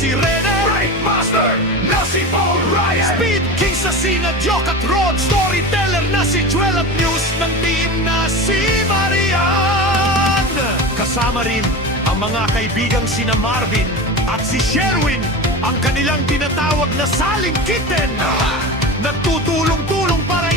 si Rene, Breakmaster na si Paul Ryan, Speed King sa sina Joke at Rod, Storyteller na si Joel at News ng team na si Marian. Kasama rin ang mga kaibigang sina Marvin at si Sherwin, ang kanilang tinatawag na saling kitten. Nagtutulong-tulong para